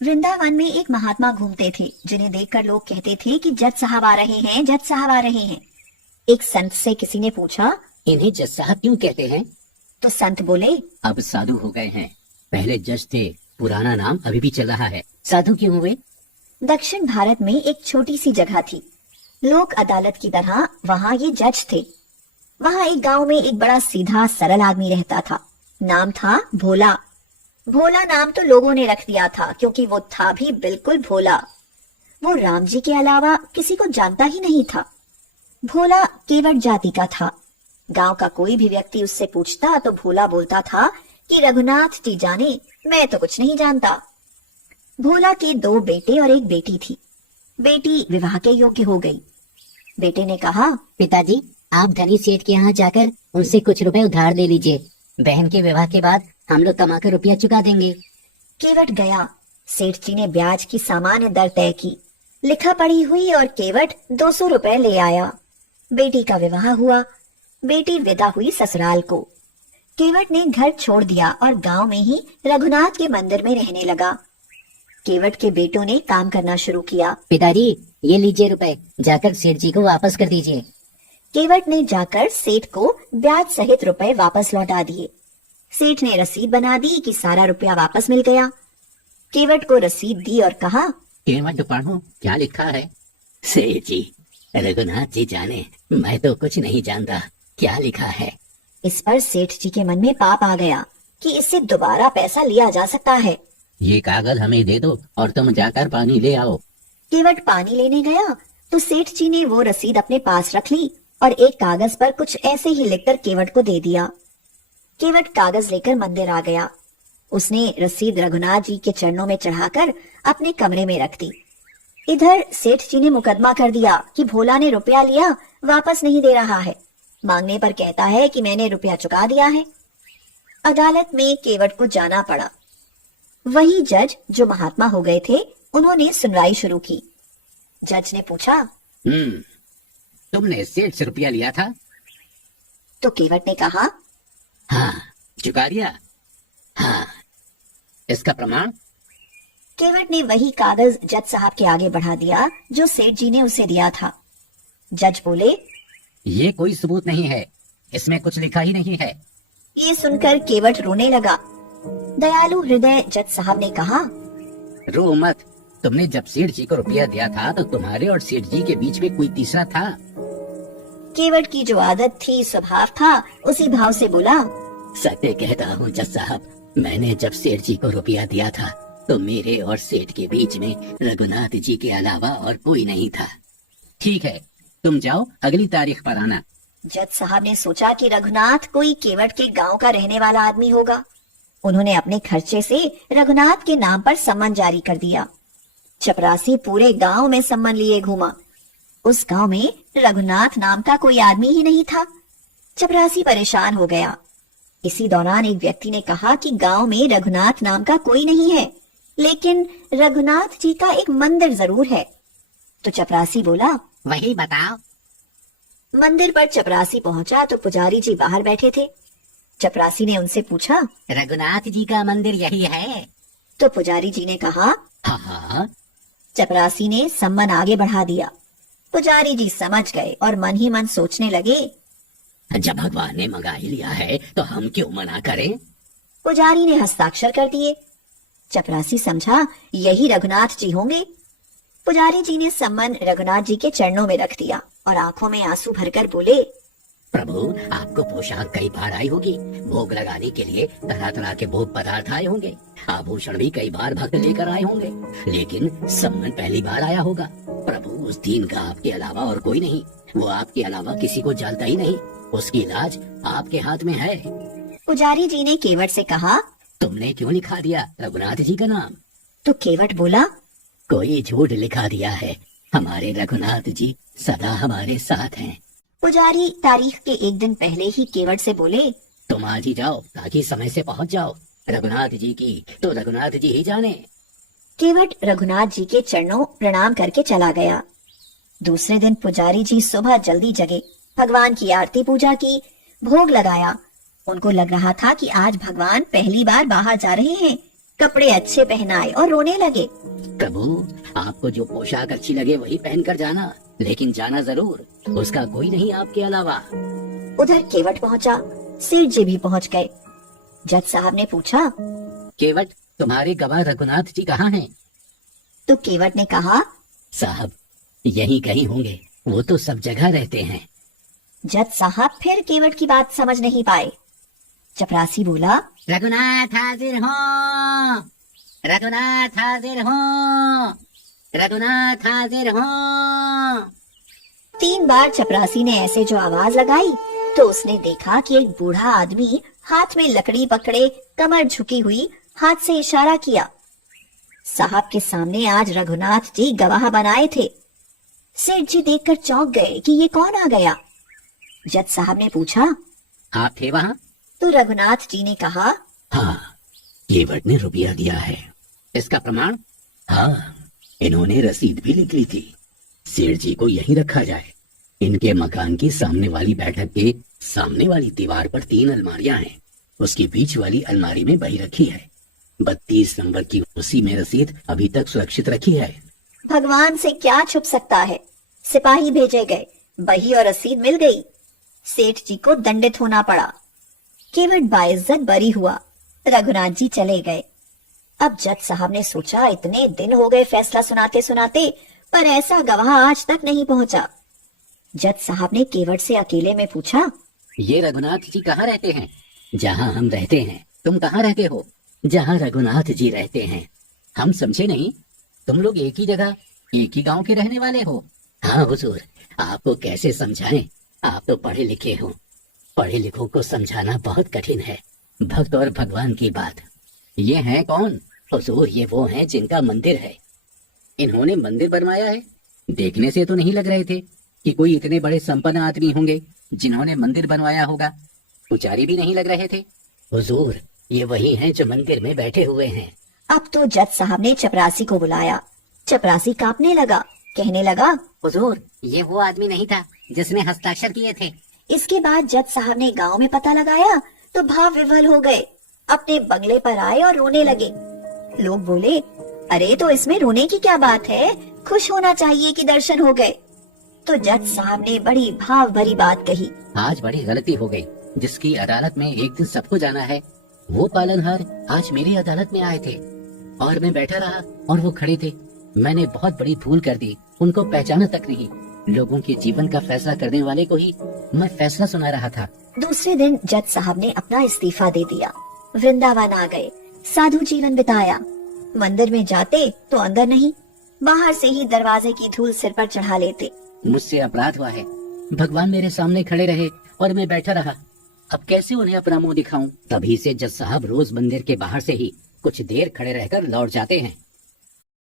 वृंदावन में एक महात्मा घूमते थे, जिन्हें देखकर लोग कहते थे कि जज साहब आ रहे हैं, जज साहब आ रहे हैं। एक संत से किसी ने पूछा, इन्हें जज साहब क्यों कहते हैं? तो संत बोले, अब साधु हो गए हैं, पहले जज थे, पुराना नाम अभी भी चल रहा है, साधु क्यों हुए? दक्षिण भारत में एक छोटी सी जगह थी, लोक अदालत की तरह वहाँ ये जज थे। वहाँ एक गांव में एक बड़ा सीधा सरल आदमी रहता था। नाम था भोला। भोला नाम तो लोगों ने रख दिया था, क्योंकि वो था भी बिल्कुल भोला। वो राम जी के अलावा किसी को जानता ही नहीं था। भोला केवट जाति का था। गांव का कोई भी व्यक्ति उससे पूछता तो भोला बोलता था कि रघुनाथ जी जाने, मैं तो कुछ नहीं जानता। भोला के 2 बेटे और एक बेटी थी। बेटी विवाह के योग्य हो गई। बेटे ने कहा, पिताजी, आप धनी सेठ के यहाँ जाकर उनसे कुछ रुपए उधार ले लीजिए, बहन के विवाह के बाद हम लोग कमाकर रुपया चुका देंगे। केवट गया। सेठ जी ने ब्याज की सामान्य दर तय की, लिखा पढ़ी हुई और केवट 200 रुपए ले आया। बेटी का विवाह हुआ। बेटी विदा हुई ससुराल को। केवट ने घर छोड़ दिया और गांव में ही रघुनाथ के मंदिर में रहने लगा। केवट के बेटों ने काम करना शुरू किया। पिताजी, ये लीजिए रुपए, जाकर सेठ जी को वापस कर दीजिए। केवट ने जाकर सेठ को ब्याज सहित रुपए वापस लौटा दिए। सेठ ने रसीद बना दी कि सारा रुपया वापस मिल गया। केवट को रसीद दी और कहा, केवट पढ़ो क्या लिखा है। सेठ जी, रघुनाथ जी जाने, मैं तो कुछ नहीं जानता, क्या लिखा है? इस पर सेठ जी के मन में पाप आ गया कि इससे दोबारा पैसा लिया जा सकता है। ये कागज हमें दे दो और तुम जाकर पानी ले आओ। केवट पानी लेने गया तो सेठ जी ने वो रसीद अपने पास रख ली और एक कागज पर कुछ ऐसे ही लिखकर केवट को दे दिया। केवट कागज लेकर मंदिर आ गया। उसने रसीद रघुनाथ जी के चरणों में चढ़ाकर अपने कमरे में रख दी। इधर सेठ जी ने मुकदमा कर दिया कि भोला ने रुपया लिया, वापस नहीं दे रहा है, मांगने पर कहता है कि मैंने रुपया चुका दिया है। अदालत में केवट को जाना पड़ा। वही जज जो महात्मा हो गए थे, उन्होंने सुनवाई शुरू की। जज ने पूछा, तुमने सेठ से रुपया लिया था? तो केवट ने कहा, हाँ। चुका दिया? हाँ। इसका प्रमाण? केवट ने वही कागज जज साहब के आगे बढ़ा दिया जो सेठ जी ने उसे दिया था। जज बोले, ये कोई सबूत नहीं है, इसमें कुछ लिखा ही नहीं है। ये सुनकर केवट रोने लगा। दयालु हृदय जज साहब ने कहा, रो मत, तुमने जब सेठ जी को रुपया दिया था तो तुम्हारे और सेठ जी के बीच में कोई तीसरा था। केवट की जो आदत थी, स्वभाव था, उसी भाव से बोला, सत्य कहता हूँ जज साहब, मैंने जब सेठ जी को रुपया दिया था तो मेरे और सेठ के बीच में रघुनाथ जी के अलावा और कोई नहीं था। ठीक है, तुम जाओ, अगली तारीख पर आना। जज साहब ने सोचा कि रघुनाथ कोई केवट के गांव का रहने वाला आदमी होगा। उन्होंने अपने खर्चे से रघुनाथ के नाम पर सम्मन जारी कर दिया। चपरासी पूरे गांव में सम्मन लिए घूमा। उस गांव में रघुनाथ नाम का कोई आदमी ही नहीं था। चपरासी परेशान हो गया। इसी दौरान एक व्यक्ति ने कहा कि गांव में रघुनाथ नाम का कोई नहीं है, लेकिन रघुनाथ जी का एक मंदिर जरूर है। तो चपरासी बोला, वही बताओ। मंदिर पर चपरासी पहुंचा तो पुजारी जी बाहर बैठे थे। चपरासी ने उनसे पूछा, रघुनाथ जी का मंदिर यही है? तो पुजारी जी ने कहा, हाँ। चपरासी ने सम्मन आगे बढ़ा दिया। पुजारी जी समझ गए और मन ही मन सोचने लगे, जब भगवान ने मंगा ही लिया है तो हम क्यों मना करें। पुजारी ने हस्ताक्षर कर दिए। चपरासी समझा यही रघुनाथ जी होंगे। पुजारी जी ने सम्मन रघुनाथ जी के चरणों में रख दिया और आंखों में आंसू भरकर बोले, प्रभु, आपको पोशाक कई बार आई होगी, भोग लगाने के लिए तरह तरह के भोग पदार्थ आए होंगे, आभूषण भी कई बार भक्त लेकर आए होंगे, लेकिन सम्मन पहली बार आया होगा। प्रभु, उस दीन का आपके अलावा और कोई नहीं, वो आपके अलावा किसी को जानता ही नहीं, उसकी इलाज आपके हाथ में है। पुजारी जी ने केवट से कहा, तुमने क्यों लिखा दिया रघुनाथ जी का नाम? तो केवट बोला, कोई झूठ लिखा दिया है, हमारे रघुनाथ जी सदा हमारे साथ हैं। पुजारी तारीख के एक दिन पहले ही केवट से बोले, तुम आज ही जाओ ताकि समय से पहुंच जाओ, रघुनाथ जी की तो रघुनाथ जी ही जाने। केवट रघुनाथ जी के चरणों प्रणाम करके चला गया। दूसरे दिन पुजारी जी सुबह जल्दी जगे, भगवान की आरती पूजा की, भोग लगाया। उनको लग रहा था कि आज भगवान पहली बार बाहर जा रहे हैं, कपड़े अच्छे पहनाए और रोने लगे। प्रभु, आपको जो पोशाक अच्छी लगे वही पहनकर जाना, लेकिन जाना जरूर, उसका कोई नहीं आपके अलावा। उधर केवट पहुंचा, सेठ जी भी पहुंच गए। जज साहब ने पूछा, केवट, तुम्हारे गवाह रघुनाथ जी कहाँ हैं? तो केवट ने कहा, साहब, यहीं कहीं होंगे, वो तो सब जगह रहते हैं। जज साहब फिर केवट की बात समझ नहीं पाए। चपरासी बोला, रघुनाथ हाजिर हो, रघुनाथ हाजिर हो, रघुनाथ हाजिर हो। 3 बार चपरासी ने ऐसे जो आवाज लगाई तो उसने देखा कि एक बूढ़ा आदमी हाथ में लकड़ी पकड़े, कमर झुकी हुई, हाथ से इशारा किया। साहब के सामने आज रघुनाथ जी गवाह बनाए थे। सेठ जी देखकर चौंक गए कि ये कौन आ गया। जज साहब ने पूछा, आप थे वहाँ? तो रघुनाथ जी ने कहा, हाँ, केवट ने रुपया दिया है। इसका प्रमाण? हाँ, इन्होंने रसीद भी लिख ली थी। सेठ जी को यहीं रखा जाए। इनके मकान की सामने वाली बैठक के सामने वाली दीवार पर 3 अलमारियां हैं। उसकी बीच वाली अलमारी में बही रखी है। 32 नंबर की उसी में रसीद अभी तक सुरक्षित रखी है। भगवान से क्या छुप सकता है। सिपाही भेजे गए, बही और रसीद मिल गई। सेठ जी को दंडित होना पड़ा। केवट बाइज्जत बरी हुआ। रघुनाथ जी चले गए। अब जज साहब ने सोचा, इतने दिन हो गए फैसला सुनाते सुनाते, पर ऐसा गवाह आज तक नहीं पहुंचा। जज साहब ने केवट से अकेले में पूछा, ये रघुनाथ जी कहाँ रहते हैं? जहाँ हम रहते हैं। तुम कहाँ रहते हो? जहाँ रघुनाथ जी रहते हैं। हम समझे नहीं, तुम लोग एक ही जगह, एक ही गांव के रहने वाले हो? हाँ हुजूर, आपको कैसे समझाएं, आप तो पढ़े लिखे हो। पढ़े लिखों को समझाना बहुत कठिन है। भक्त और भगवान की बात। ये हैं कौन? हुजूर, ये वो हैं जिनका मंदिर है। इन्होंने मंदिर बनवाया है? देखने से तो नहीं लग रहे थे कि कोई इतने बड़े संपन्न आदमी होंगे जिन्होंने मंदिर बनवाया होगा। पुजारी भी नहीं लग रहे थे। हुजूर, ये वही हैं जो मंदिर में बैठे हुए हैं। अब तो जज साहब ने चपरासी को बुलाया। चपरासी कांपने लगा, कहने लगा, हुजूर, ये वो आदमी नहीं था जिसने हस्ताक्षर किए थे। इसके बाद जज साहब ने गांव में पता लगाया तो भाव विह्वल हो गए। अपने बंगले पर आए और रोने लगे। लोग बोले, अरे तो इसमें रोने की क्या बात है, खुश होना चाहिए कि दर्शन हो गए। तो जज साहब ने बड़ी भाव भरी बात कही, आज बड़ी गलती हो गई। जिसकी अदालत में एक दिन सबको जाना है, वो पालनहार आज मेरी अदालत में आए थे और मैं बैठा रहा और वो खड़े थे। मैंने बहुत बड़ी भूल कर दी, उनको पहचाना तक नहीं। लोगों के जीवन का फैसला करने वाले को ही मैं फैसला सुना रहा था। दूसरे दिन जज साहब ने अपना इस्तीफा दे दिया। वृंदावन आ गए, साधु जीवन बिताया। मंदिर में जाते तो अंदर नहीं, बाहर से ही दरवाजे की धूल सिर पर चढ़ा लेते। मुझसे अपराध हुआ है। भगवान मेरे सामने खड़े रहे और मैं बैठा रहा। अब कैसे उन्हें अपना मुंह दिखाऊं? तभी से जज साहब रोज मंदिर के बाहर से ही कुछ देर खड़े रहकर लौट जाते हैं।